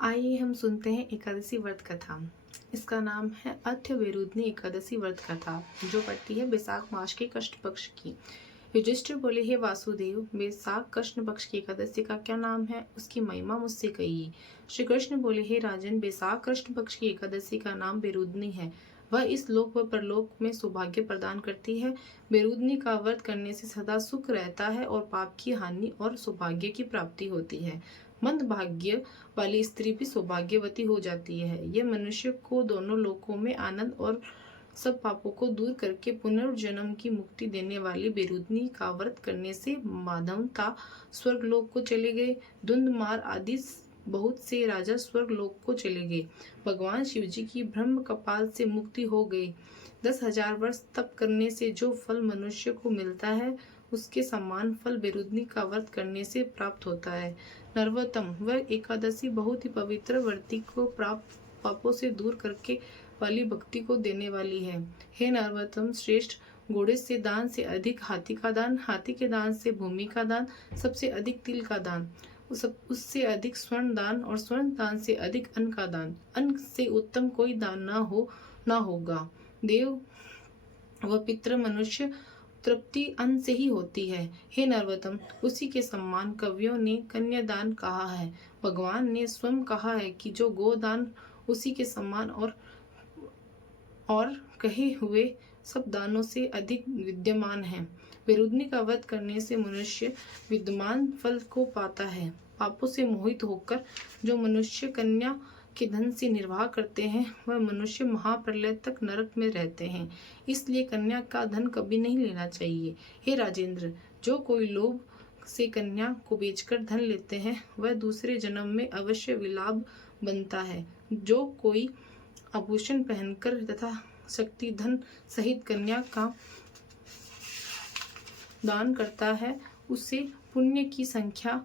आइए हम सुनते हैं एकादशी व्रत कथा। इसका नाम है अथर्ववेरुद्धनि एकादशी व्रत कथा, जो पड़ती है वैशाख मास के कृष्ण पक्ष की। युधिष्ठिर बोले, हे वासुदेव, वैशाख कृष्ण पक्ष की एकादशी का क्या नाम है, उसकी महिमा मुझसे कहिए। श्री कृष्ण बोले, हे राजन, वैशाख कृष्ण पक्ष की एकादशी का नाम वेरुद्धनि है। वह इस लोक व परलोक में सौभाग्य प्रदान करती है। वेरुद्धनि का व्रत करने से सदा सुख रहता है और पाप की हानि और सौभाग्य की प्राप्ति होती है। मंद भाग्य वाली स्त्री भी सौभाग्यवती हो जाती है। यह मनुष्य को दोनों लोकों में आनंद और सब पापों को दूर करके पुनर्जन्म की मुक्ति देने वाली वेरुद्धनि का व्रत करने से माधवता स्वर्गलोक को चले गए। धुंधमार आदि बहुत से राजा स्वर्गलोक को चले गए। भगवान शिव जी की ब्रह्म कपाल से मुक्ति हो गई। 10,000 वर्ष तप करने से जो फल मनुष्य को मिलता है, उसके समान फल वेरुद्धनि का व्रत करने से प्राप्त होता है। नरोत्तम, वह एकादशी बहुत ही पवित्र व्रती को प्राप्त पापों से दूर करके वाली भक्ति को देने वाली है। हे नरोत्तम श्रेष्ठ, घोड़े से दान से अधिक हाथी का दान, हाथी के दान से भूमि का दान, सबसे अधिक तिल का दान, उससे अधिक स्वर्ण दान और स्वर्ण दान से अधिक अन्न का दान, अन्न से उत्तम कोई दान ना होगा। देव व पितृ मनुष्य तृप्ति अन्न से ही होती है। हे नरोत्तम, उसी के समान कवियों ने कन्यादान कहा है। भगवान ने स्वयं कहा है कि जो गोदान उसी के समान और कहे हुए सब दानों से अधिक विद्यमान है। वेरुद्धनि का व्रत करने से मनुष्य विद्यमान फल को पाता है। पापों से मोहित होकर जो मनुष्य कन्या के धन से निर्वाह करते हैं, वह मनुष्य महाप्रलय तक नरक में रहते हैं। इसलिए कन्या का धन कभी नहीं लेना चाहिए। हे राजेंद्र, जो कोई लोभ से कन्या को बेचकर धन लेते हैं, वह दूसरे जन्म में अवश्य विलाप बनता है। जो कोई आभूषण पहनकर तथा शक्ति धन सहित कन्या का दान करता है, उसे पुण्य की संख्या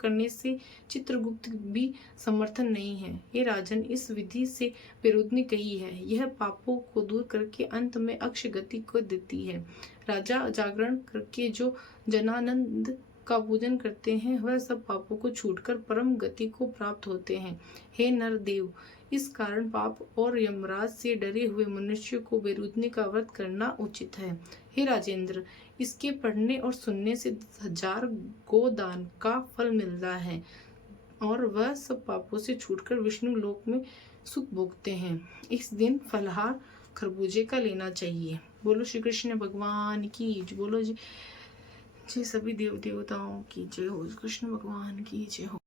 करने से चित्रगुप्त भी समर्थन नहीं है। ये राजन, इस विधि से वेरुद्धनि कही है। यह पापों को दूर करके अंत में अक्ष गति को देती है। राजा जागरण करके जो जनानंद का पूजन करते हैं, वह सब पापों को छूटकर परम गति को प्राप्त होते हैं। हे नरदेव, इस कारण पाप और यमराज से डरे हुए मनुष्य को वेरुद्धनि का व्रत करना उचित है। हे राजेंद्र, इसके पढ़ने और सुनने से 10,000 गोदान का फल मिलता है और वह सब पापों से छूटकर विष्णु लोक में सुख भोगते हैं। इस दिन फलहार खरबूजे का लेना चाहिए। बोलो श्री कृष्ण भगवान की जय। बोलो जी सभी देव देवताओं की जय हो। कृष्ण भगवान की जय हो।